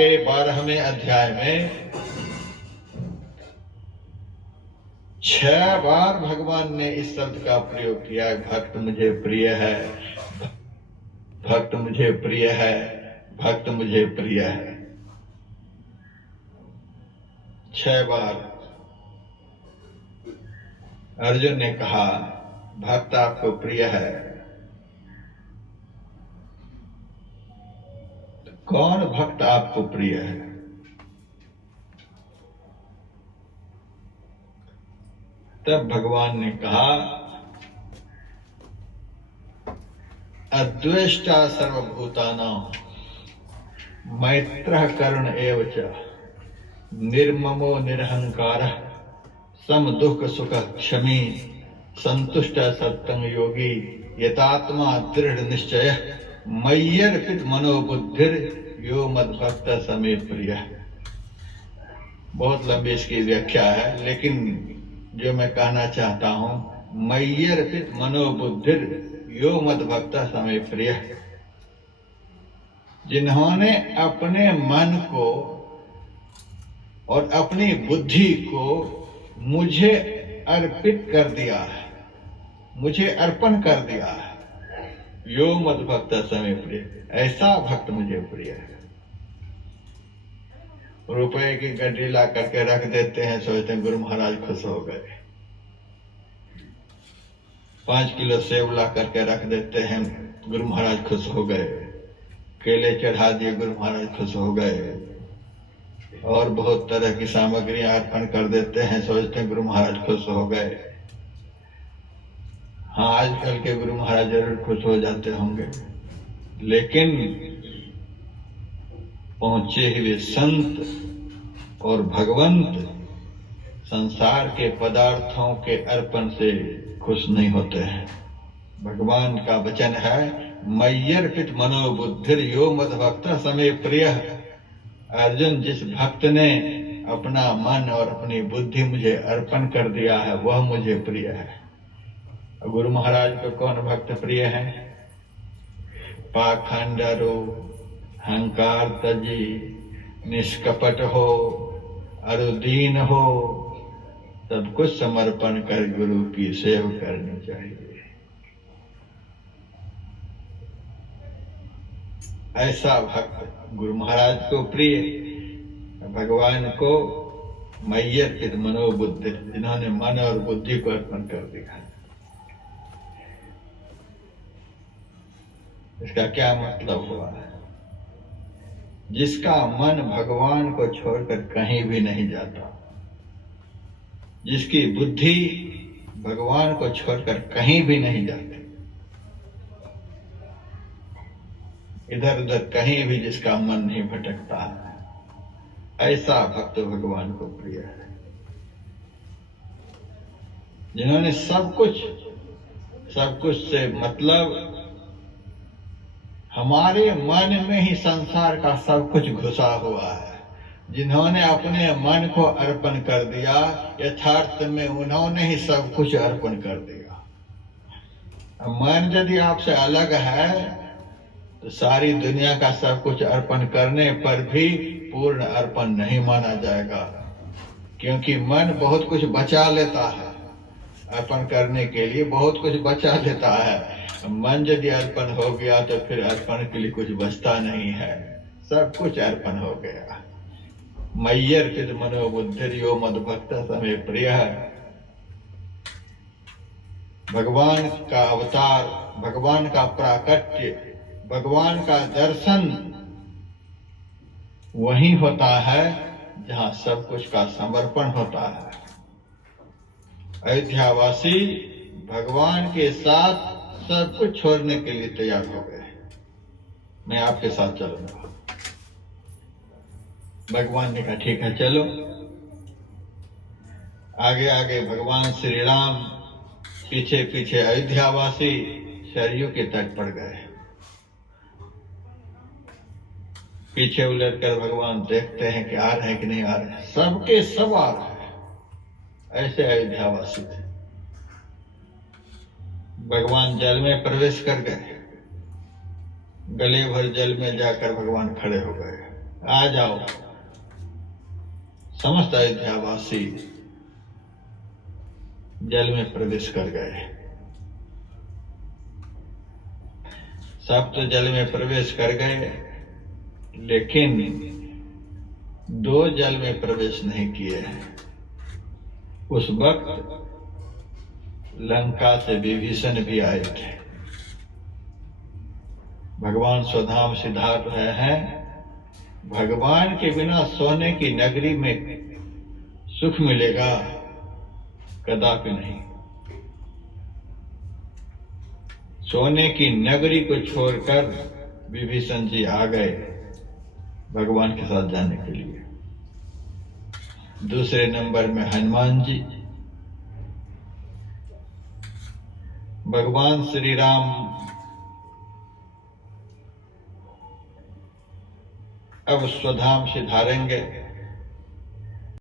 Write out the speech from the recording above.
के 12वें अध्याय में 6 बार भगवान ने इस शब्द का प्रयोग किया है, भक्त मुझे प्रिय है, भक्त मुझे प्रिय है, भक्त मुझे प्रिय है। 6 बार अर्जुन ने कहा भक्त आपको प्रिय है। तो कौन भक्त आपको प्रिय है? तब भगवान ने कहा अद्वेष्टा सर्वभूतानां मैत्रः करुण एव च निर्ममो निरहंकारः सम दुख सुख क्षमी संतुष्ट सत्संग योगी यतात्मा दृढ़ निश्चय मय्यर्पित मनोबुद्धिर यो मद्भक्त समे प्रिय। बहुत लंबी इसकी व्याख्या है, लेकिन जो मैं कहना चाहता हूं, मय्यर्पित मनोबुद्धिर यो मद्भक्त समे प्रिय। जिन्होंने अपने मन को और अपनी बुद्धि को मुझे अर्पित कर दिया है, मुझे अर्पण कर दिया है, यो मद्भक्त समे प्रिय, ऐसा भक्त मुझे प्रिय है। रुपए की गड्डी ला करके रख देते हैं, सोचते हैं गुरु महाराज खुश हो गए। 5 किलो सेब ला करके रख देते हैं, गुरु महाराज खुश हो गए। केले चढ़ा दिए, गुरु महाराज खुश हो गए। और बहुत तरह की सामग्रियां अर्पण कर देते हैं, सोचते हैं गुरु महाराज खुश हो गए। हाँ, आजकल के गुरु महाराज जरूर खुश हो जाते होंगे, लेकिन पहुंचे हुए संत और भगवंत संसार के पदार्थों के अर्पण से खुश नहीं होते हैं। भगवान का वचन है मय्यर्पित मनोबुद्धिर यो मद्भक्त समे प्रिय। अर्जुन, जिस भक्त ने अपना मन और अपनी बुद्धि मुझे अर्पण कर दिया है, वह मुझे प्रिय है। गुरु महाराज को कौन भक्त प्रिय है? पाखंडरो, अहंकार तजी, निष्कपट हो, अरुदीन हो, सब कुछ समर्पण कर गुरु की सेवा करनी चाहिए। ऐसा भक्त गुरु महाराज को प्रिय, भगवान को मय्यर्पित मनोबुद्धि, जिन्होंने मन और बुद्धि को अर्पण कर दिया। इसका क्या मतलब हुआ? जिसका मन भगवान को छोड़कर कहीं भी नहीं जाता, जिसकी बुद्धि भगवान को छोड़कर कहीं भी नहीं जाती, इधर उधर कहीं भी जिसका मन नहीं भटकता है, ऐसा भक्त भगवान को प्रिय है। जिन्होंने सब कुछ से मतलब हमारे मन में ही संसार का सब कुछ घुसा हुआ है, जिन्होंने अपने मन को अर्पण कर दिया, यथार्थ में उन्होंने ही सब कुछ अर्पण कर दिया। मन यदि आपसे अलग है तो सारी दुनिया का सब कुछ अर्पण करने पर भी पूर्ण अर्पण नहीं माना जाएगा, क्योंकि मन बहुत कुछ बचा लेता है, अर्पण करने के लिए बहुत कुछ बचा लेता है। मन यदि अर्पण हो गया तो फिर अर्पण के लिए कुछ बचता नहीं है, सब कुछ अर्पण हो गया। मय्यर्पित मनोबुद्धिर यो मद्भक्त समे प्रिय। भगवान का अवतार, भगवान का प्राकट्य, भगवान का दर्शन वही होता है जहां सब कुछ का समर्पण होता है। अयोध्यावासी भगवान के साथ सब कुछ छोड़ने के लिए तैयार हो गए। मैं आपके साथ चलूंगा। भगवान ने कहा ठीक है चलो। आगे आगे भगवान श्री राम, पीछे पीछे अयोध्यावासी सरयू के तट पर गए। पीछे उलट कर भगवान देखते हैं कि आ रहे हैं कि नहीं आ रहे हैं। सबके सब आ रहे हैं, ऐसे अयोध्यावासी थे। भगवान जल में प्रवेश कर गए, गले भर जल में जाकर भगवान खड़े हो गए। आ जाओ। समस्त अयोध्यावासी जल में प्रवेश कर गए। सब तो जल में प्रवेश कर गए, लेकिन दो जल में प्रवेश नहीं किए। उस वक्त लंका से विभीषण भी आए थे। भगवान स्वधाम सिधार रहे हैं, भगवान के बिना सोने की नगरी में सुख मिलेगा? कदापि नहीं। सोने की नगरी को छोड़कर विभीषण जी आ गए भगवान के साथ जाने के लिए। दूसरे नंबर में हनुमान जी। भगवान श्री राम अब स्वधाम सिधारेंगे।